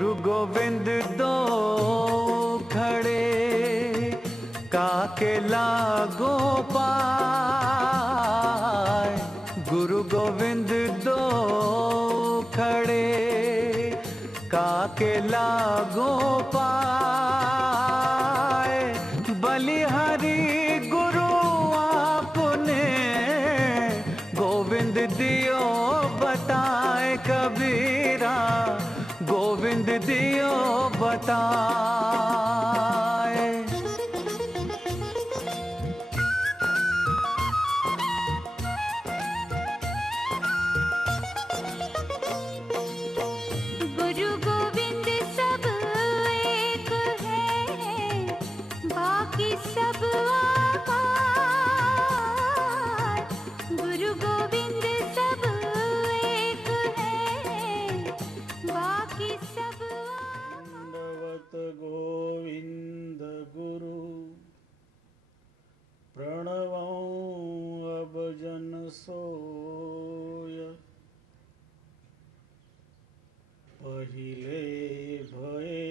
गुरु गोविंद दो खड़े काके लागो पाए। गुरु गोविंद दो खड़े काके लागो पाए। बलिहारी गुरु आपने गोविंद दियो बताए। कबीरा गोविंद दियो बताए। गुरु गोविंद सब एक है, बाकी सब आकार। गुरु गोविंद सब एक है, बाकी सब दंडवत गोविंद गुरु प्रणवं अभजन सोय। पहिले भये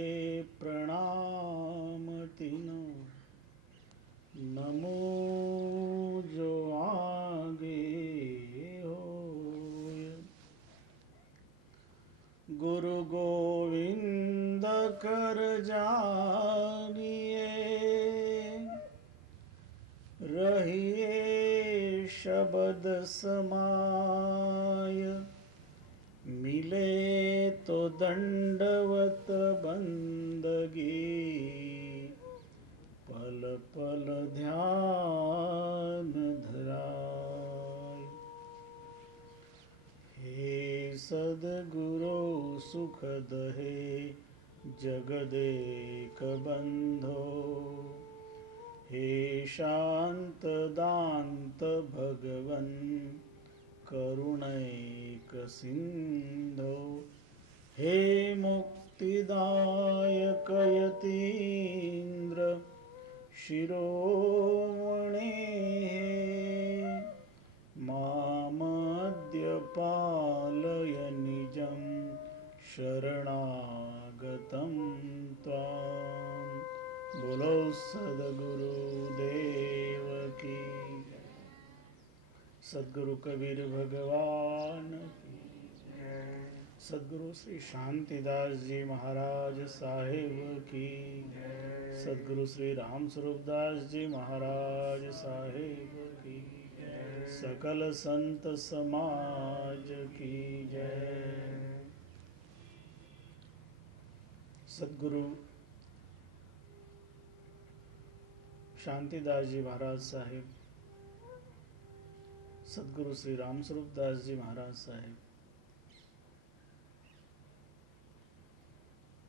प्रणाम तीनो नमो जो आगे होय। गुरु गोविंद कर जानिए रहिए शब्द समाय। मिले तो दंडवत बंदगी पल पल ध्यान धराय। हे सद्गुरो सुखद हे जगदेक बंधो। हे शांत दांत भगवन करुणैक सिंधो। हे मुक्तिदायक यतीन्द्र शिरोमणे। मामद्य पालय निजं शरणागतं त्वां। बोलो सद्गुरुदेव की। सद्गुरु कबीर भगवान की। सद्गुरु श्री शांतिदास जी महाराज साहिब की। सद्गुरु श्री राम स्वरूप दास जी महाराज साहिब की। सकल संत समाज की जय। सद्गुरु शांतिदास जी महाराज साहिब, सद्गुरु श्री राम स्वरूप दास जी महाराज साहेब,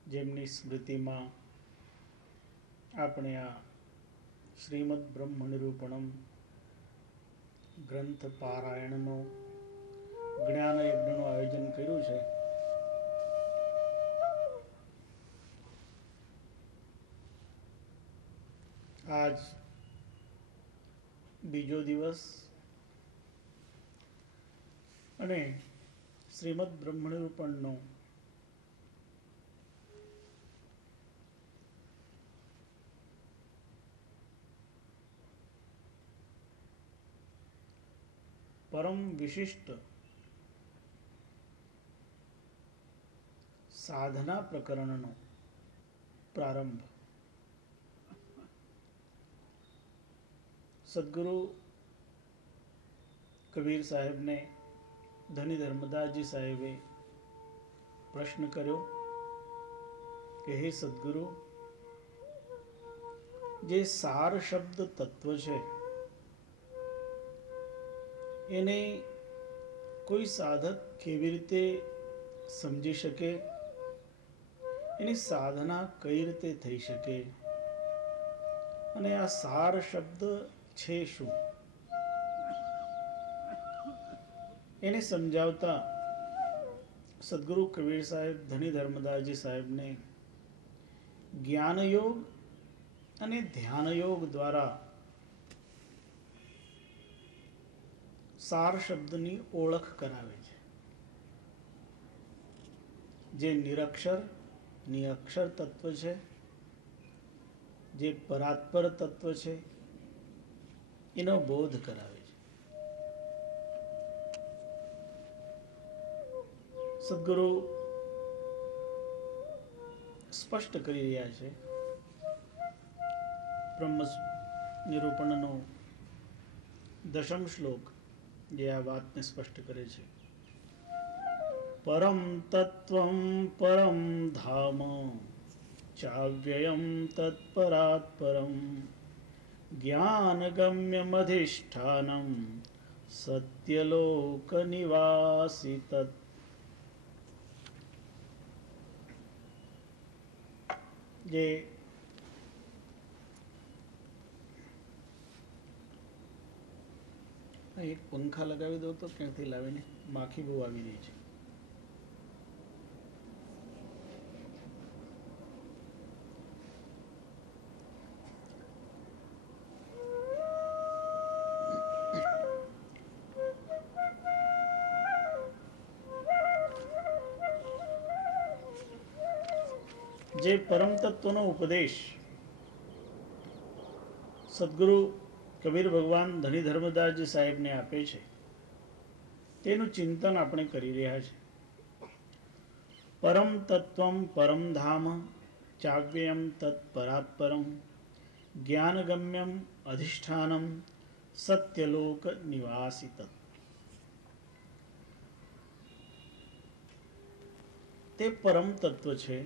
જેમની સ્મૃતિમાં આપણે આ શ્રીમદ બ્રહ્મ નિરૂપણમ ગ્રંથ પારાયણનો જ્ઞાન યજ્ઞનું આયોજન કર્યું છે. આજ બીજો દિવસ અને શ્રીમદ બ્રહ્મ નિરૂપણનો પરમ વિશિષ્ટ સાધના પ્રકરણનો પ્રારંભ સદગુરુ કબીર સાહેબને ધની ધર્મદાસજી સાહેબે પ્રશ્ન કર્યો કે હે સદગુરુ, જે સાર શબ્દ તત્વ છે એને કોઈ સાધક કેવી રીતે સમજી શકે, એની સાધના કઈ રીતે થઈ શકે, અને આ સાર શબ્દ છે શું એને સમજાવતા સદગુરુ કબીર સાહેબ ધની ધર્મદાસજી સાહેબને જ્ઞાન યોગ અને ધ્યાન યોગ દ્વારા સાર શબ્દની ઓળખ કરાવે છે. જે નિરક્ષર નિરક્ષર તત્વ છે, જે પરાત્પર તત્વ છે, એનો બોધ કરાવે છે. સદગુરુ સ્પષ્ટ કરી રહ્યા છે બ્રહ્મ નિરૂપણનો 10મ શ્લોક, જે આ વાતને સ્પષ્ટ કરે છે. પરમ તત્વં પરમ ધામ ચાવ્યયમ તત્પરાત્ પરમ જ્ઞાનગમ્યમધિષ્ઠાનમ સત્યલોક નિવાસી તત્. જે એક પંખા લગાવી દો તો ક્યાંથી લાવીને, માખી બહુ આવી રહી છે. જે પરમ તત્વનો ઉપદેશ સદગુરુ કબીર ભગવાન ધણી ધર્મદાસજી સાહેબને આપે છે, તેનું ચિંતન આપણે કરી રહ્યા છે. પરમ તત્વમ પરમ ધામ ચાવ્યયમ તત્પરાત્પરમ જ્ઞાનગમ્યમ અધિષ્ઠાનમ સત્યલોક નિવાસી તત્. તે પરમ તત્વ છે,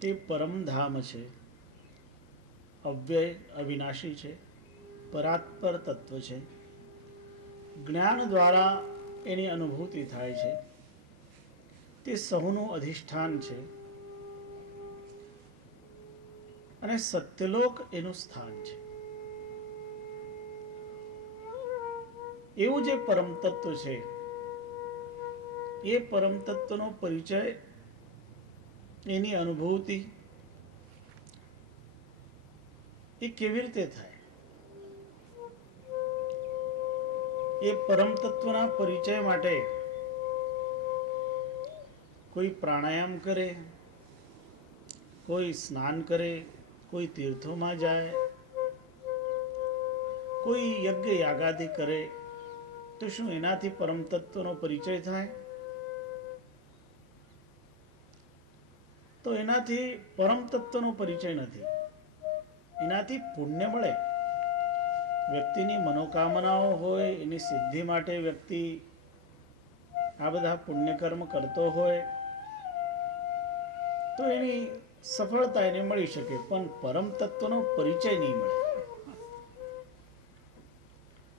તે પરમ ધામ છે, અવ્યય અવિનાશી છે, પરાત્પર તત્વ છે. જ્ઞાન દ્વારા એની અનુભૂતિ થાય છે. તે સહુનું અધિષ્ઠાન છે અને સત્યલોક એનું સ્થાન છે. એવું જે પરમ તત્વ છે, એ પરમ તત્વનો પરિચય, એની અનુભૂતિ એ કેવી રીતે થાય? એ પરમ તત્વના પરિચય માટે કોઈ પ્રાણાયામ કરે, કોઈ સ્નાન કરે, કોઈ તીર્થોમાં જાય, કોઈ યજ્ઞ યાગાદિ કરે, તો શું એનાથી પરમ તત્વનો પરિચય થાય? તો એનાથી પરમ તત્વનો પરિચય નથી. એનાથી પુણ્ય મળે, વ્યક્તિની મનોકામનાઓ હોય એની સિદ્ધિ માટે વ્યક્તિ આ બધા પુણ્યકર્મ કરતો હોય તો એની સફળતા એને મળી શકે, પણ પરમ તત્વનો પરિચય નહીં મળે.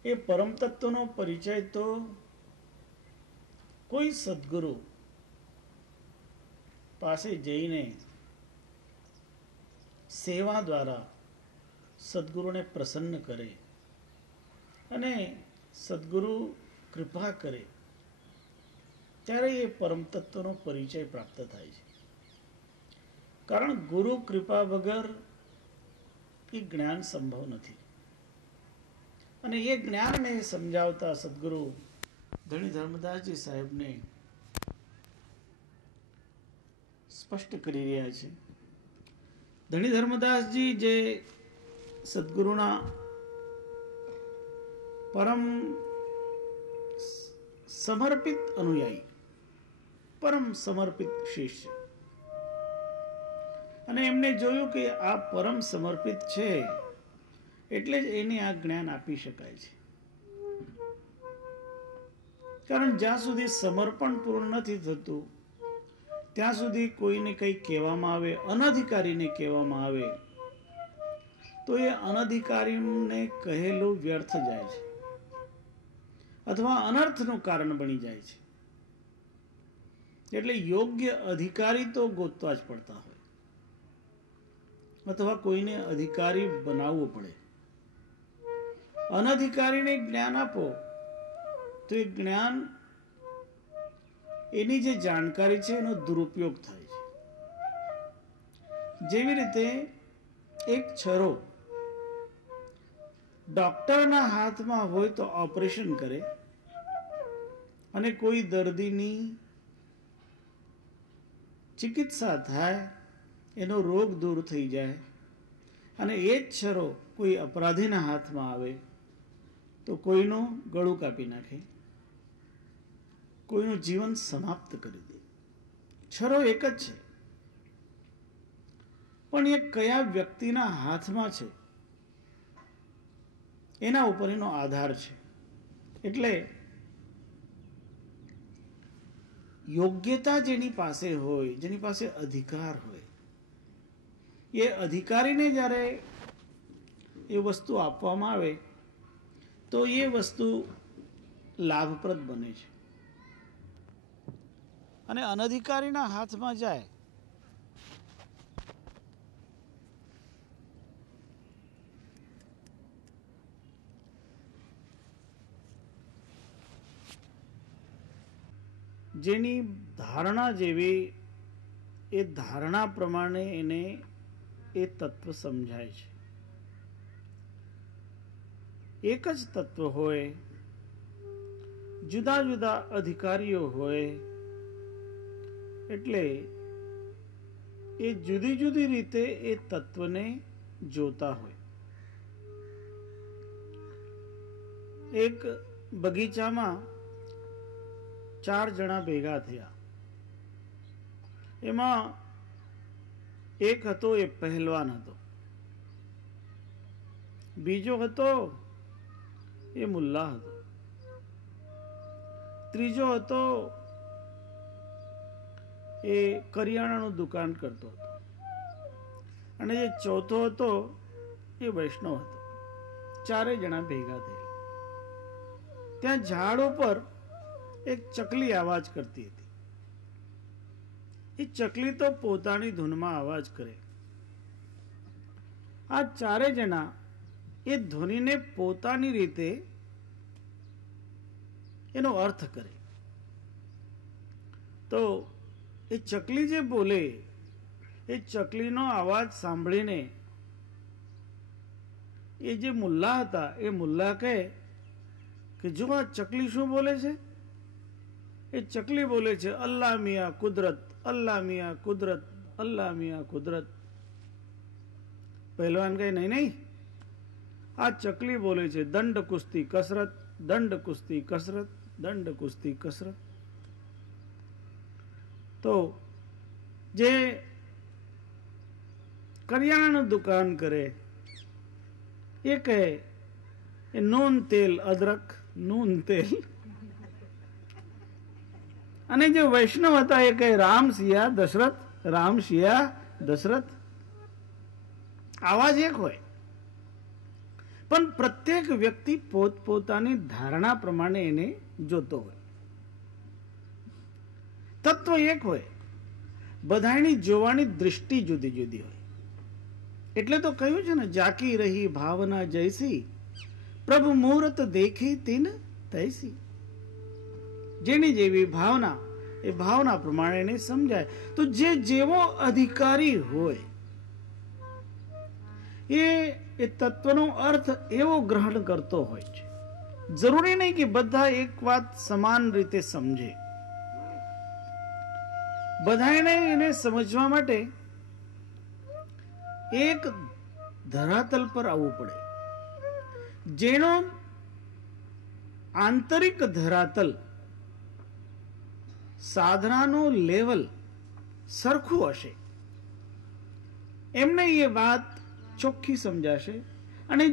એ પરમ તત્વનો પરિચય તો કોઈ સદગુરુ પાસે જઈને સેવા દ્વારા સદગુરુને પ્રસન્ન કરે અને સદગુરુ કૃપા કરે, ત્યારે એ પરમ તત્વનો પરિચય પ્રાપ્ત થાય છે. કારણ ગુરુ કૃપા વગર એ જ્ઞાન સંભવ નથી. અને એ જ્ઞાનને સમજાવતા સદગુરુ ધણી ધર્મદાસજી સાહેબને સ્પષ્ટ કરી રહ્યા છે. ધણી ધર્મદાસજી જે સદગુરુના પરમ સમર્પિત અનુયાયી, પરમ સમર્પિત શિષ્ય, અને એમને જોયું કે આ પરમ સમર્પિત છે એટલે જ એને આ જ્ઞાન આપી શકાય છે. કારણ જ્યાં સુધી સમર્પણ પૂર્ણ નથી થતું ત્યાં સુધી કોઈને કંઈ કહેવામાં આવે, અનધિકારીને કહેવામાં આવે, તો એ અનધિકારીને કહેલું વ્યર્થ જાય છે અથવા અનર્થનું કારણ બની જાય છે. એટલે યોગ્ય અધિકારી તો ગોતવા જ પડતા હોય અથવા કોઈને અધિકારી બનાવવો પડે. અનધિકારીને જ્ઞાન આપો તો એ જ્ઞાન, એની જે જાણકારી છે એનો દુરુપયોગ થાય છે. જેવી રીતે એક છરો ડોક્ટરના હાથમાં હોય તો ઓપરેશન કરે અને કોઈ દર્દીની ચિકિત્સા થાય એનો રોગ દૂર થઈ જાય, અને એ જ છરો કોઈ અપરાધીના હાથમાં આવે તો કોઈનું ગળું કાપી નાખે, કોઈનું જીવન સમાપ્ત કરી દે. છરો એક જ છે, પણ એ કયા વ્યક્તિના હાથમાં છે એના ઉપર એનો આધાર છે. એટલે યોગ્યતા જેની પાસે હોય, જેની પાસે અધિકાર હોય, એ અધિકારીને જ્યારે એ વસ્તુ આપવામાં આવે તો એ વસ્તુ લાભપ્રદ બને છે, અને અનધિકારીના હાથમાં જાય જેની ધારણા જેવી, એ ધારણા પ્રમાણે એને એ તત્વ સમજાય છે. એક જ તત્વ હોય, જુદા જુદા અધિકારીઓ હોય, એટલે એ જુદી જુદી રીતે એ તત્વને જોતા હોય. એક બગીચામાં 4 જણા ભેગા થયા. એમાં એક હતો એ પહેલવાન હતો, બીજો હતો એ મુલ્લા હતો, ત્રીજો હતો એ કરિયાણાનું દુકાન કરતો હતો, અને જે ચોથો હતો એ વૈષ્ણવ હતો. 4 જણા ભેગા થયા. ત્યાં ઝાડ ઉપર એક ચકલી અવાજ કરતી હતી. એ ચકલી તો પોતાની ધૂનમાં અવાજ કરે. આ 4 જણા એ ધ્વનિને પોતાની રીતે એનો અર્થ કરે. તો એ ચકલી જે બોલે, એ ચકલીનો અવાજ સાંભળીને એ જે મુલ્લા હતા, એ મુલ્લા કહે કે જો આ ચકલી શું બોલે છે? એ ચકલી બોલે છે અલ્લાહ મિયા કુદરત, અલ્લાહ મિયા કુદરત, અલ્લાહ મિયા કુદરત. પહેલવાન કહે નહીં નહીં, આ ચકલી બોલે છે દંડ કુસ્તી કસરત, દંડ કુસ્તી કસરત, દંડ કુસ્તી કસરત. તો જે કરિયાણાનું દુકાન કરે એ કહે એ નૂન તેલ અદરક, નૂન તેલ. અને જે વૈષ્ણવ હતા એ કહે રામ સિયા દશરથ, રામ સિયા દશરથ. આવાજ એક હોય, પણ પ્રત્યેક વ્યક્તિ પોતપોતાની ધારણા પ્રમાણે એને જોતો હોય. તત્વ એક હોય, બધાની જોવાની દૃષ્ટિ જુદી જુદી હોય. એટલે તો કહ્યું છે ને, જાકી રહી ભાવના જૈસી, પ્રભુ મુહૂર્ત દેખી તીન તૈસી. જેની જેવી ભાવના, એ ભાવના પ્રમાણે એને સમજાય. તો જે જેવો અધિકારી હોય એ તત્વનો અર્થ એવો ગ્રહણ કરતો હોય છે. જરૂરી નહીં કે બધા એક વાત સમાન રીતે સમજે. બધાને એને સમજવા માટે એક ધરાતલ પર આવવું પડે. જેનો આંતરિક ધરાતલ, સાધનાનું લેવલ સરખું હશે, એમને એ વાત ચોખ્ખી સમજાશે. અને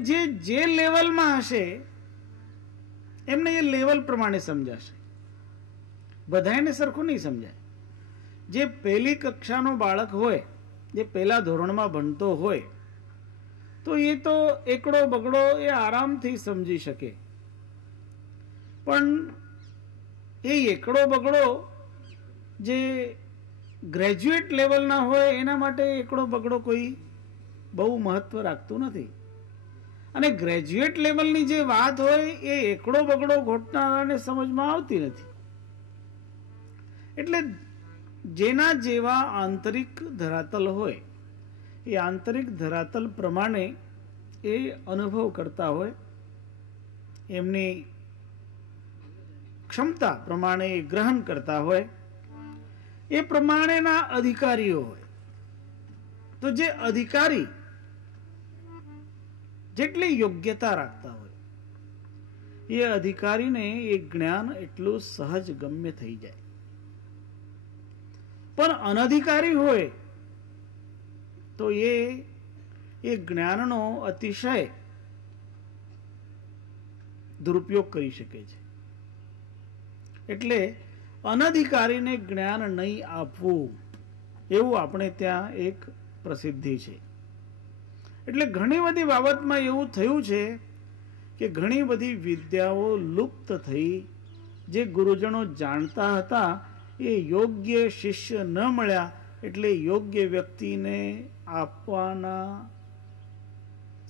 જે લેવલમાં હશે એમને એ લેવલ પ્રમાણે સમજાશે. બધાને સરખું નહીં સમજાય. જે પહેલી કક્ષાનો બાળક હોય, જે પહેલા ધોરણમાં ભણતો હોય, તો એ તો એકડો બગડો એ આરામથી સમજી શકે. પણ એ એકડો બગડો જે ગ્રેજ્યુએટ લેવલના હોય એના માટે એકડો બગડો કોઈ બહુ મહત્વ રાખતું નથી. અને ગ્રેજ્યુએટ લેવલની જે વાત હોય એ એકડો બગડો ઘોટનારાને સમજમાં આવતી નથી. એટલે જેના જેવા આંતરિક ધરાતલ હોય, એ આંતરિક ધરાતલ પ્રમાણે એ અનુભવ કરતા હોય, એમની ક્ષમતા પ્રમાણે એ ગ્રહણ કરતા હોય, એ પ્રમાણેના અધિકારીઓ હોય. તો જે અધિકારી જેટલી યોગ્યતા રાખતા હોય એ અધિકારીને એ જ્ઞાન એટલું સહજ ગમ્ય થઈ જાય. પણ અનધિકારી હોય તો એ જ્ઞાનનો અતિશય દુરુપયોગ કરી શકે છે. એટલે અનધિકારીને જ્ઞાન નહીં આપવું એવું આપણે ત્યાં એક પ્રસિદ્ધિ છે. એટલે ઘણી બધી બાબતમાં એવું થયું છે કે ઘણી બધી વિદ્યાઓ લુપ્ત થઈ. જે ગુરુજનો જાણતા હતા એ યોગ્ય શિષ્ય ન મળ્યા એટલે યોગ્ય વ્યક્તિને આપવાના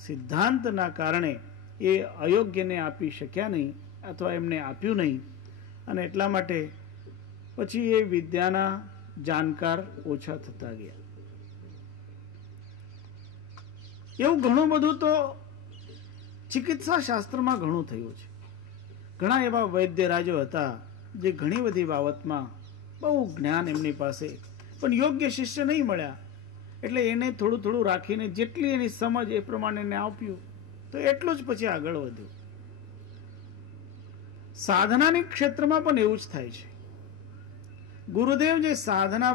સિદ્ધાંતના કારણે એ અયોગ્યને આપી શક્યા નહીં અથવા એમને આપ્યું નહીં, અને એટલા માટે પછી એ વિદ્યાના જાણકાર ઓછા થતા ગયા. એવું ઘણું બધું તો ચિકિત્સા શાસ્ત્રમાં ઘણું થયું છે. ઘણા એવા વૈદ્યરાજો હતા જે ઘણી બધી બાબતમાં બહુ જ્ઞાન એમની પાસે, પણ યોગ્ય શિષ્ય નહીં મળ્યા એટલે એને થોડું થોડું રાખીને જેટલી એની સમજ એ પ્રમાણે એને આપ્યું તો એટલું જ પછી આગળ વધ્યું. સાધનાની ક્ષેત્રમાં પણ એવું જ થાય છે. ગુરુદેવ જે સાધના